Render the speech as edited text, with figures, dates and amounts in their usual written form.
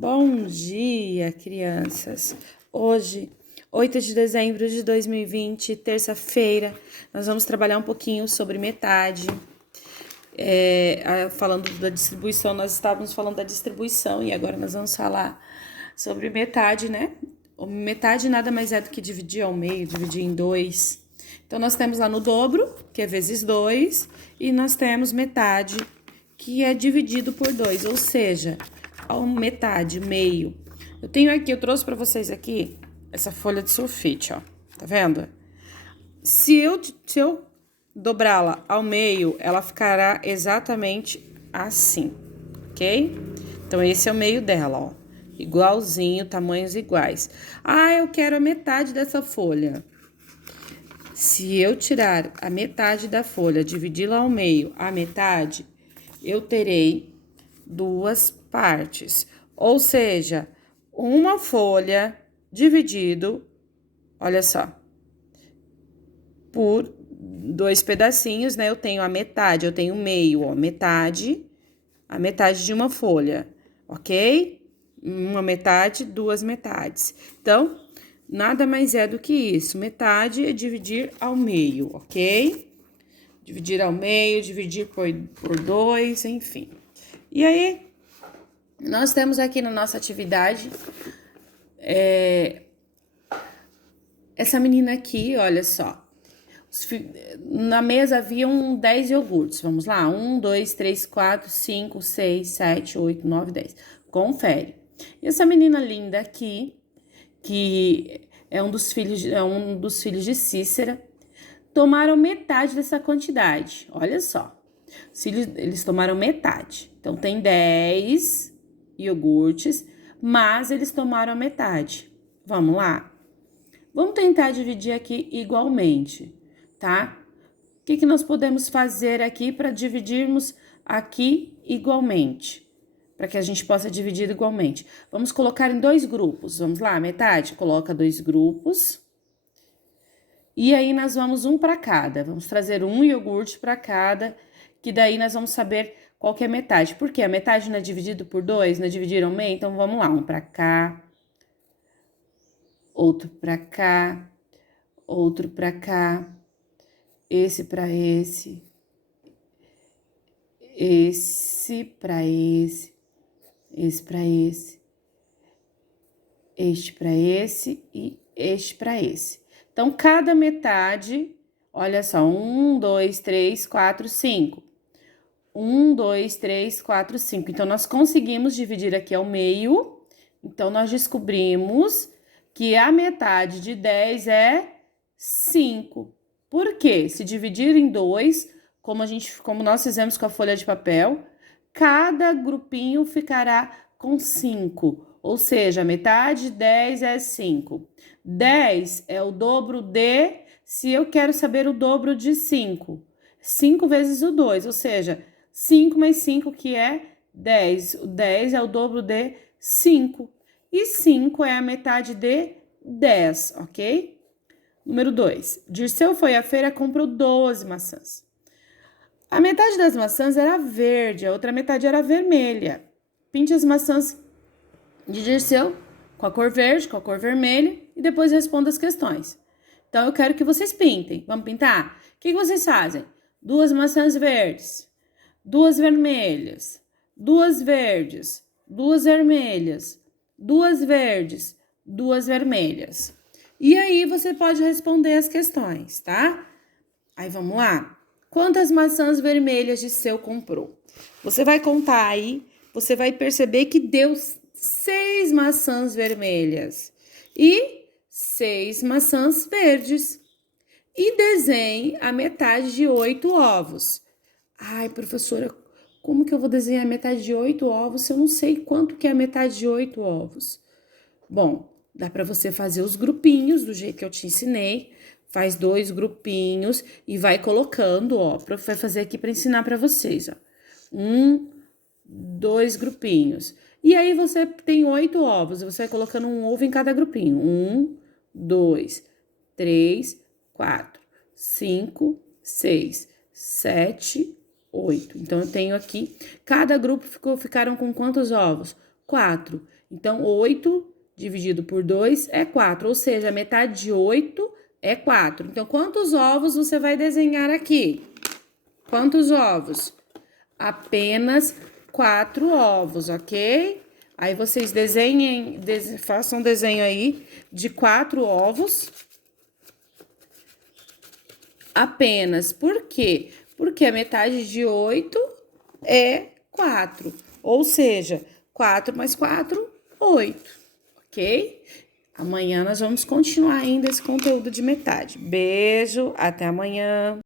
Bom dia, crianças! Hoje, 8 de dezembro de 2020, terça-feira, nós vamos trabalhar um pouquinho sobre metade. Falando da distribuição, nós estávamos falando da distribuição e agora nós vamos falar sobre metade, né? Metade nada mais é do que dividir ao meio, dividir em 2. Então, nós temos lá no dobro, que é vezes 2, e nós temos metade, que é dividido por 2, ou seja, metade, meio. Eu trouxe para vocês aqui essa folha de sulfite, ó, tá vendo? Se eu dobrá-la ao meio, ela ficará exatamente assim, ok? Então, esse é o meio dela, ó, igualzinho, tamanhos iguais. Ah, eu quero a metade dessa folha. Se eu tirar a metade da folha, dividi-la ao meio, a metade, eu terei duas partes. Ou seja, uma folha dividido, olha só, por dois pedacinhos, né? Eu tenho a metade, eu tenho o meio, ó, a metade de uma folha, ok? Uma metade, duas metades. Então, nada mais é do que isso. Metade é dividir ao meio, ok? Dividir ao meio, dividir por 2, enfim. E aí, nós temos aqui na nossa atividade, essa menina aqui, olha só. Na mesa haviam 10 iogurtes, vamos lá? 1, 2, 3, 4, 5, 6, 7, 8, 9, 10. Confere. E essa menina linda aqui, que é um dos filhos de Cícera, tomaram metade dessa quantidade. Olha só. Eles tomaram metade. Então, tem 10 iogurtes, mas eles tomaram a metade. Vamos lá? Vamos tentar dividir aqui igualmente, tá? O que nós podemos fazer aqui para dividirmos aqui igualmente? Para que a gente possa dividir igualmente. Vamos colocar em 2 grupos. Vamos lá, metade? Coloca 2 grupos. E aí, nós vamos um para cada. Vamos trazer um iogurte para cada, que daí nós vamos saber qual que é a metade. Por quê? A metade não é dividido por 2, não é dividido ao meio? Então, vamos lá. Um para cá, outro para cá, outro para cá, esse para esse para esse para esse, este para esse e este para esse. Então, cada metade, olha só, 1, 2, 3, 4, 5. 1, 2, 3, 4, 5. Então, nós conseguimos dividir aqui ao meio. Então, nós descobrimos que a metade de 10 é 5. Por quê? Se dividir em 2, como nós fizemos com a folha de papel, cada grupinho ficará com 5. Ou seja, a metade de 10 é 5. 10 é o dobro de, se eu quero saber o dobro de 5. 5 vezes o 2, ou seja, 5 mais 5, que é 10. O 10 é o dobro de 5. E 5 é a metade de 10, ok? Número 2. Dirceu foi à feira e comprou 12 maçãs. A metade das maçãs era verde, a outra metade era vermelha. Pinte as maçãs de Dirceu com a cor verde, com a cor vermelha e depois responda as questões. Então, eu quero que vocês pintem. Vamos pintar? O que vocês fazem? 2 maçãs verdes, 2 vermelhas, 2 verdes, 2 vermelhas, 2 verdes, 2 vermelhas. E aí, você pode responder as questões, tá? Aí, vamos lá. Quantas maçãs vermelhas Dirceu comprou? Você vai contar aí, você vai perceber que deu 6 maçãs vermelhas e 6 maçãs verdes. E desenhe a metade de 8 ovos. Ai, professora, como que eu vou desenhar a metade de 8 ovos se eu não sei quanto que é a metade de 8 ovos? Bom, dá para você fazer os grupinhos do jeito que eu te ensinei. Faz 2 grupinhos e vai colocando, ó. Vai fazer aqui para ensinar para vocês, ó. 1, 2 grupinhos. E aí, você tem 8 ovos. Você vai colocando um ovo em cada grupinho. 1, 2, 3, 4, 5, 6, 7, 8. Então, eu tenho aqui... Cada grupo ficaram com quantos ovos? 4. Então, 8 dividido por 2 é 4, ou seja, a metade de 8 é 4. Então, quantos ovos você vai desenhar aqui? Quantos ovos? Apenas 4 ovos, ok? Aí vocês façam um desenho aí de 4 ovos. Apenas. Por quê? Porque a metade de 8 é 4. Ou seja, 4 mais 4, 8. Ok? Amanhã nós vamos continuar ainda esse conteúdo de metade. Beijo, até amanhã.